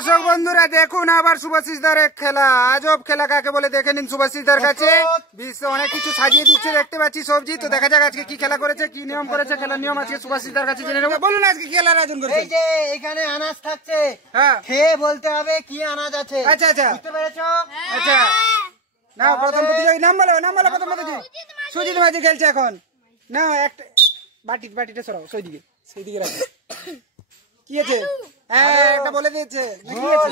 দর্শক বন্ধুরা দেখুন আবার শুভাশিসদার এক খেলা, আজব খেলা কাকে বলে দেখে নিন শুভাশিসদার কাছে। বিশ্ব অনেক কিছু সাজিয়ে দিচ্ছে দেখতে পাচ্ছি সবজি। তো দেখা যাক আজকে কি খেলা করেছে, কি নিয়ম করেছে, খেলার নিয়ম আজকে শুভাশিসদার কাছে জেনে নেবো। বলুন আজকে কি খেলার আয়োজন করেছে? এই যে এখানে আনাজ থাকছে, হ্যাঁ খেয়ে বলতে হবে কি আনাজ আছে। আচ্ছা আচ্ছা বুঝতে পেরেছো? আচ্ছা না, প্রথম প্রতিযোগী নাম বলো, নাম বলো। প্রথম প্রতিযোগী সুজিত মাঝি খেলছে এখন। না একটা বাটিটা সরাও, সেই দিকে রাখো। কি আছে? হ্যাঁ একটা বলে দিয়েছে। ভুল।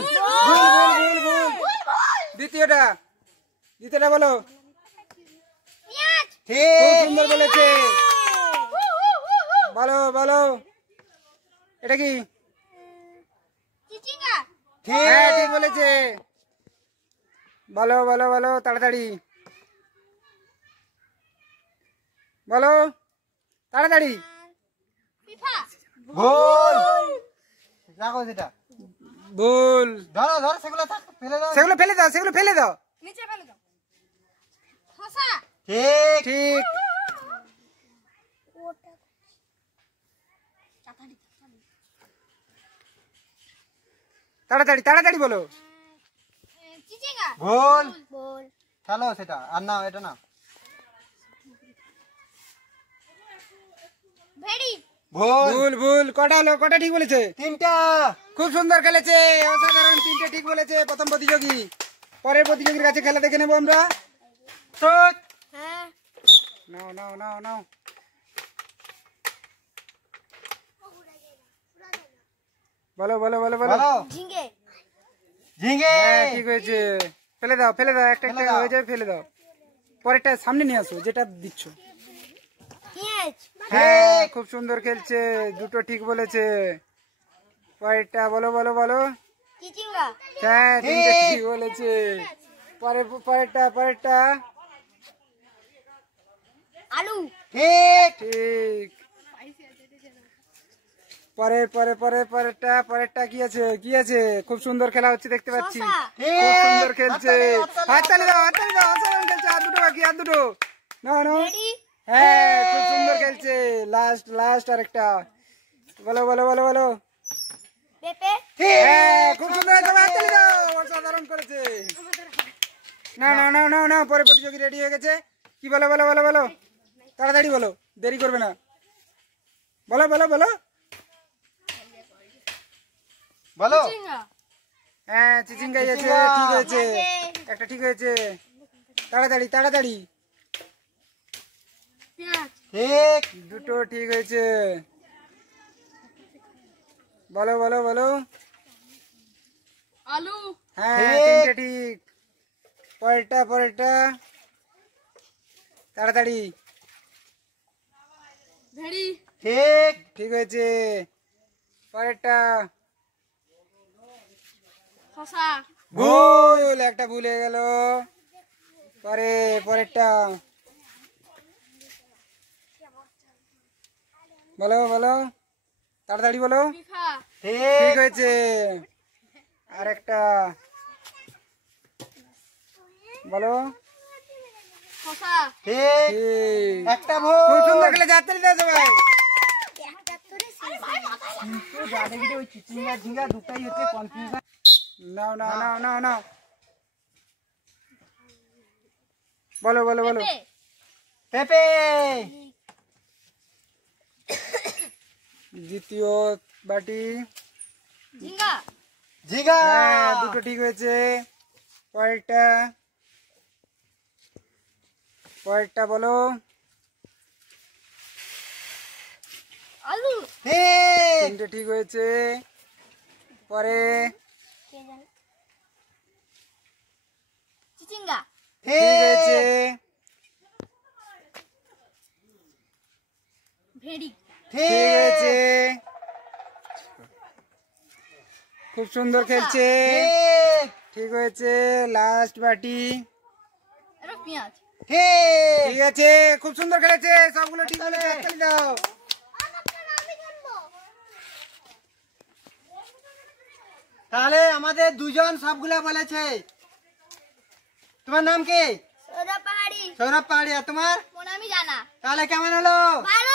দ্বিতীয়টা বলো। খুব সুন্দর বলেছে। বলো এটা কি? হ্যাঁ ঠিক বলেছে। বলো তাড়াতাড়ি বলো, তাড়াতাড়ি। ভুল। রাখো সেটা। ভুল। ধরো সেগুলো থাক, ফেলে দাও। সেগুলো ফেলে দাও। নিচে ফেলে দাও। খোসা। ঠিক। তাড়াতাড়ি বলো। চিচিঙ্গা। ভুল। বল। চলো সেটা আর না, এটা না। ভেড়ি। ভুল। কটা ঠিক বলেছে? 3টা। খুব সুন্দর খেলেছে, অসাধারণ। 3টে ঠিক বলেছে প্রথম প্রতিযোগী। পরের প্রতিযোগীর কাছে খেলা দেখে নেবো আমরা। হ্যাঁ। নাও। বলো। ঝিঙ্গে। হ্যাঁ ঠিক হয়েছে। ফেলে দাও একটা হয়ে যায়, ফেলে দাও। পরেরটা সামনে নিয়ে আসো, যেটা দিচ্ছ। পেঁয়াজ। হ্যাঁ খুব সুন্দর খেলছে, 2টো ঠিক বলেছে। পরেরটা বলো। চিচিঙ্গা। হ্যাঁ 3টে ঠিক বলেছে। পরেরটা আলু। ঠিক। পরেরটা কি আছে? খুব সুন্দর খেলা হচ্ছে দেখতে পাচ্ছি। খুব সুন্দর খেলছে। হাততালি দাও। অসাধারণ খেলছে। আর দুটো বাকি, আর দুটো। নাও। ভেড়ি। হ্যাঁ খুব সুন্দর খেলছে। লাস্ট আরেকটা। বলো। পেঁপে। হ্যাঁ খুব সুন্দর হয়েছে। হাততালি দাও। অসাধারণ করেছে। না পরে প্রতিযোগী রেডি হয়ে গেছে। কি বলো। তাড়াতাড়ি বলো, দেরি করবে না। বলো। চিচিঙ্গা। হ্যাঁ চিচিঙ্গাই আছে, ঠিক হয়েছে। একটা ঠিক হয়েছে। তাড়াতাড়ি। পেঁয়াজ। 2টো ঠিক হয়েছে। বলো। আলু। হ্যাঁ 3টে ঠিক। পরেরটা তাড়াতাড়ি। ভেড়ি। ঠিক হয়েছে। পরেরটা খোসা। ভুল, একটা ভুল হয়ে গেল। পরেরটা বলো তাড়াতাড়ি বলো। পিঠা। ঠিক হয়েছে। আরেকটা বলো। খোসা। ঠিক। একটা ভুল। খুব সুন্দর খেলে যাত্রী দাও সবাই। ওই চিচিঙ্গা ঝিঙ্গা দুটাই হচ্ছে কনফিউশন। নাও। বলো। পেঁপে। দ্বিতীয় বাটি। ঝিঙ্গা। হ্যাঁ 2টো ঠিক হয়েছে। পরেরটা বলো। আলু। 3টে ঠিক হয়েছে। পরে চিচিঙ্গা। ঠিক হয়েছে। ভেড়ি। ঠিক হয়েছে। খুব সুন্দর খেলছে। ঠিক হয়েছে। লাস্ট বাটি। এটা পেঁয়াজ। ঠিক আছে, খুব সুন্দর খেলেছে। সবগুলো ঠিক হলে হাততালি দাও। তাহলে আমাদের দুজন সবগুলা বলেছে। তোমার নাম কি? সৌরভ পাহাড়ি। সৌরভ পাহাড়ি। আর তোমার? মোনামি জানা। তাহলে কেমন হলো? ভালো।